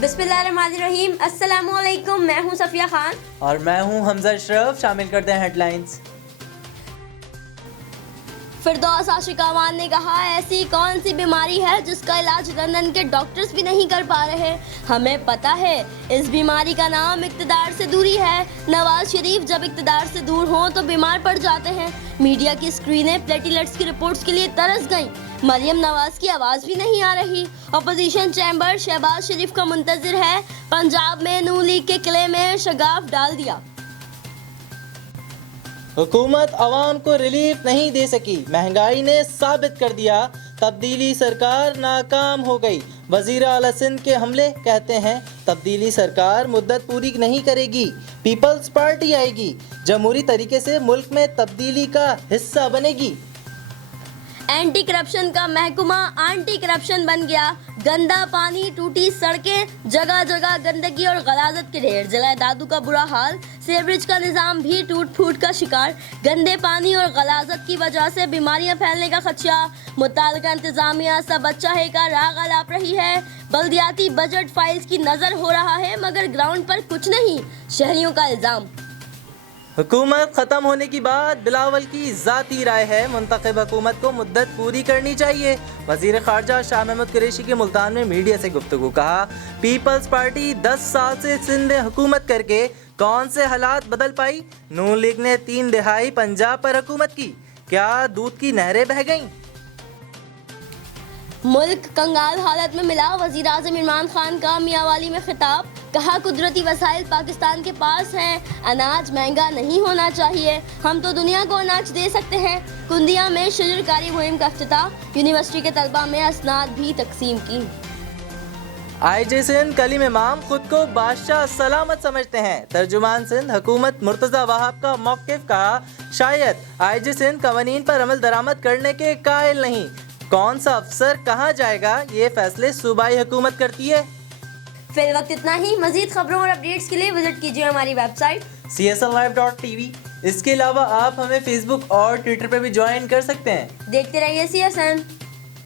बिस्मिल्लाहिर्रहमानिर्रहीम। अस्सलामुअलैकुम। मैं हूं सफिया खान और मैं हूं हमजा अशरफ। शामिल करते हैं हेडलाइंस। फिरदौस आशिकावान ने कहा, ऐसी कौन सी बीमारी है जिसका इलाज लंदन के डॉक्टर्स भी नहीं कर पा रहे। हमें पता है इस बीमारी का नाम इक़्तिदार से दूरी है। नवाज शरीफ जब इक़्तिदार से दूर हों तो बीमार पड़ जाते हैं। मीडिया की स्क्रीनें प्लेटिलेट्स की रिपोर्ट्स के लिए तरस गईं। मरियम नवाज की आवाज़ भी नहीं आ रही। अपोजिशन चैम्बर शहबाज शरीफ का मुंतजिर है। पंजाब में नून लीग के किले में शगाफ डाल दिया। हुकूमत आवाम को रिलीफ नहीं दे सकी। महंगाई ने साबित कर दिया तब्दीली सरकार नाकाम हो गई। वजीर आला सिंध के हमले कहते हैं तब्दीली सरकार मुद्दत पूरी नहीं करेगी, पीपल्स पार्टी आएगी, जमहूरी तरीके से मुल्क में तब्दीली का हिस्सा बनेगी। एंटी करप्शन का महकमा एंटी करप्शन बन गया। गंदा पानी, टूटी सड़कें, जगह जगह गंदगी और गलाजत के ढेर। जिला दादू का बुरा हाल। सीवरेज का निज़ाम भी टूट फूट का शिकार। गंदे पानी और गलाजत की वजह से बीमारियां फैलने का खदशा। मुताल्लिका इंतजामिया सब अच्छा है का राग अलाप रही है। बल्दियाती बजट फाइल्स की नज़र हो रहा है मगर ग्राउंड पर कुछ नहीं, शहरियों का इल्ज़ाम। हुकूमत खत्म होने के बाद बिलावल की जाती राय है मुंतखब हुकूमत को मुद्दत पूरी करनी चाहिए। वजीर खारजा शाह महमूद कुरैशी के मुल्तान में मीडिया से गुफ्तगू। कहा, पीपल्स पार्टी 10 साल से सिंध में हुकूमत करके कौन से हालात बदल पाई। नून लीग ने 3 दिहाई पंजाब पर हुकूमत की, क्या दूध की नहरें बह गईं? मुल्क कंगाल हालत में मिला। वजीर आज़म इमरान खान का मियांवाली में खिताब। कहा, कुदरती वसाइल पाकिस्तान के पास हैं, अनाज महंगा नहीं होना चाहिए। हम तो दुनिया को अनाज दे सकते हैं। कुंदिया में शजरकारी मुहिम का इफ्तिताह। यूनिवर्सिटी के तलबा में असनाद भी तकसीम की। IG सिंध कलीम इमाम खुद को बादशाह सलामत समझते हैं। तर्जुमान सिंध हुकूमत मुर्तज़ा वहाब का मौक़िफ़। कहा, शायद IG सिंध कवानीन पर अमल दरामद करने के कायल नहीं। कौन सा अफसर कहाँ जाएगा ये फैसले सूबाई हुकूमत करती है। फिल वक्त इतना ही। मजीद खबरों और अपडेट्स के लिए विजिट कीजिए हमारी वेबसाइट CSNlive.tv। इसके अलावा आप हमें फेसबुक और ट्विटर पर भी ज्वाइन कर सकते हैं। देखते रहिए CSN।